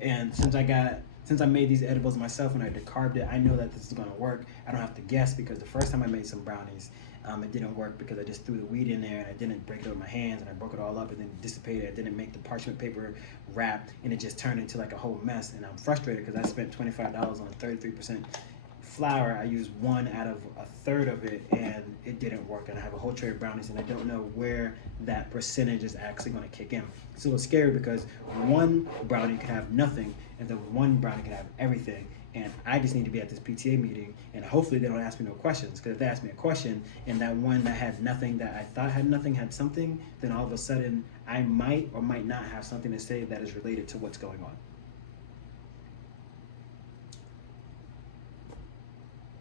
And since I made these edibles myself and I decarbed it, I know that this is gonna work. I don't have to guess, because the first time I made some brownies, it didn't work because I just threw the weed in there and I didn't break it with my hands, and I broke it all up and then dissipated. I didn't make the parchment paper wrap, and it just turned into like a whole mess. And I'm frustrated because I spent $25 on 33% flour. I used one out of a third of it and it didn't work. And I have a whole tray of brownies and I don't know where that percentage is actually going to kick in. It's a little scary because one brownie could have nothing and then one brownie could have everything. And I just need to be at this PTA meeting, and hopefully they don't ask me no questions, because if they ask me a question and that one that had nothing, that I thought had nothing, had something, then all of a sudden I might or might not have something to say that is related to what's going on.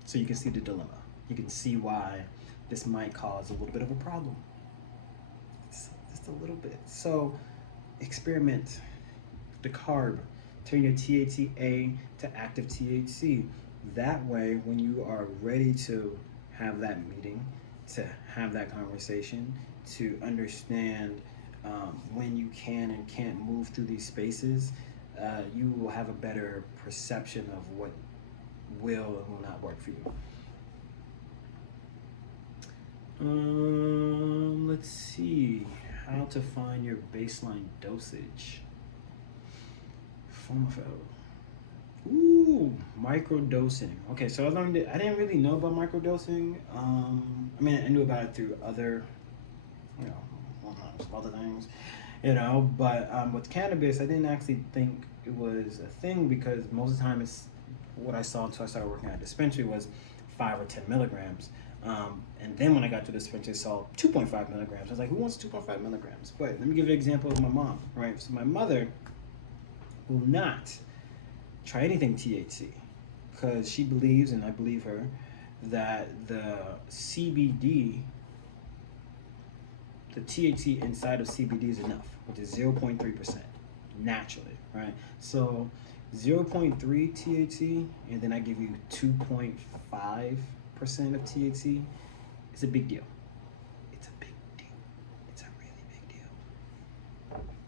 So you can see the dilemma. You can see why this might cause a little bit of a problem. Just a little bit. So experiment. Decarb. Turn your THCA to active THC. That way, when you are ready to have that meeting, to have that conversation, to understand when you can and can't move through these spaces, you will have a better perception of what will and will not work for you. Let's see. How to find your baseline dosage. Ooh, microdosing. Okay, so I learned it. I didn't really know about microdosing. I mean, I knew about it through other, other things, But with cannabis, I didn't actually think it was a thing, because most of the time it's what I saw until I started working at a dispensary was 5 or 10 milligrams. And then when I got to the dispensary, I saw 2.5 milligrams. I was like, who wants 2.5 milligrams? But let me give you an example of my mom, right? So my mother will not try anything THC, because she believes, and I believe her, that the CBD, the THC inside of CBD is enough, which is 0.3% naturally, right? So 0.3 THC, and then I give you 2.5% of THC. It's a big deal. It's a big deal. It's a really big deal.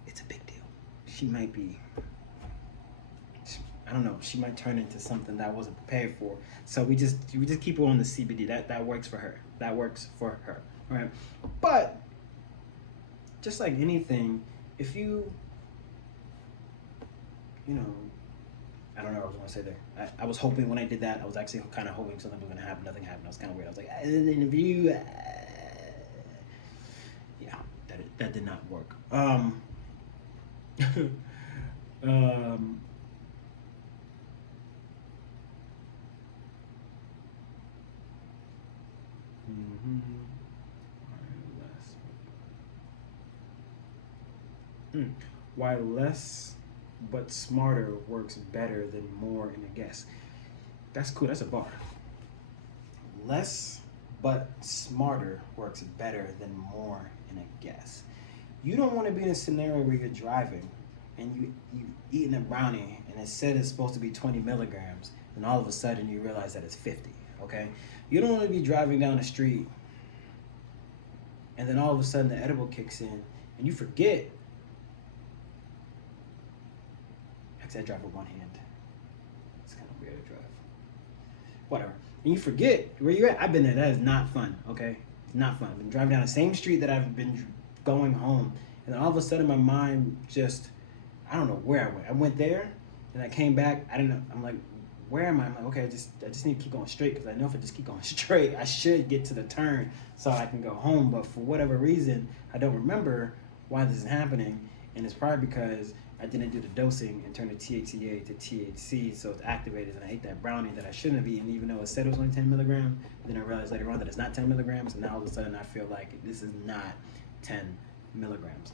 It's a big deal. She might be, I don't know, she might turn into something that I wasn't prepared for. So we just keep her on the CBD. That works for her. That works for her, right? But just like anything, if you I don't know what I was gonna say there. I was hoping when I did that, I was actually kind of hoping something was gonna happen. Nothing happened. I was kind of weird. I was like, if you, yeah, that did not work. Why less but smarter works better than more in a guess. That's cool. That's a bar. Less but smarter works better than more in a guess. You don't want to be in a scenario where you're driving and you've eaten a brownie and it said it's supposed to be 20 milligrams, and all of a sudden you realize that it's 50. Okay? You don't want to be driving down the street and then all of a sudden the edible kicks in and you forget. Actually, I drive with one hand. It's kind of weird to drive. Whatever. And you forget where you're at. I've been there. That is not fun, okay? It's not fun. I've been driving down the same street that I've been going home, and then all of a sudden my mind just, I don't know where I went. I went there, and I came back. I didn't know. I'm like, where am I? I'm like, okay, I just need to keep going straight, because I know if I just keep going straight, I should get to the turn so I can go home. But for whatever reason, I don't remember why this is happening, and it's probably because I didn't do the dosing and turn the THCA to THC, so it's activated, and I ate that brownie that I shouldn't have eaten, even though it said it was only 10 milligrams. But then I realized later on that it's not 10 milligrams, and now all of a sudden I feel like this is not 10 milligrams.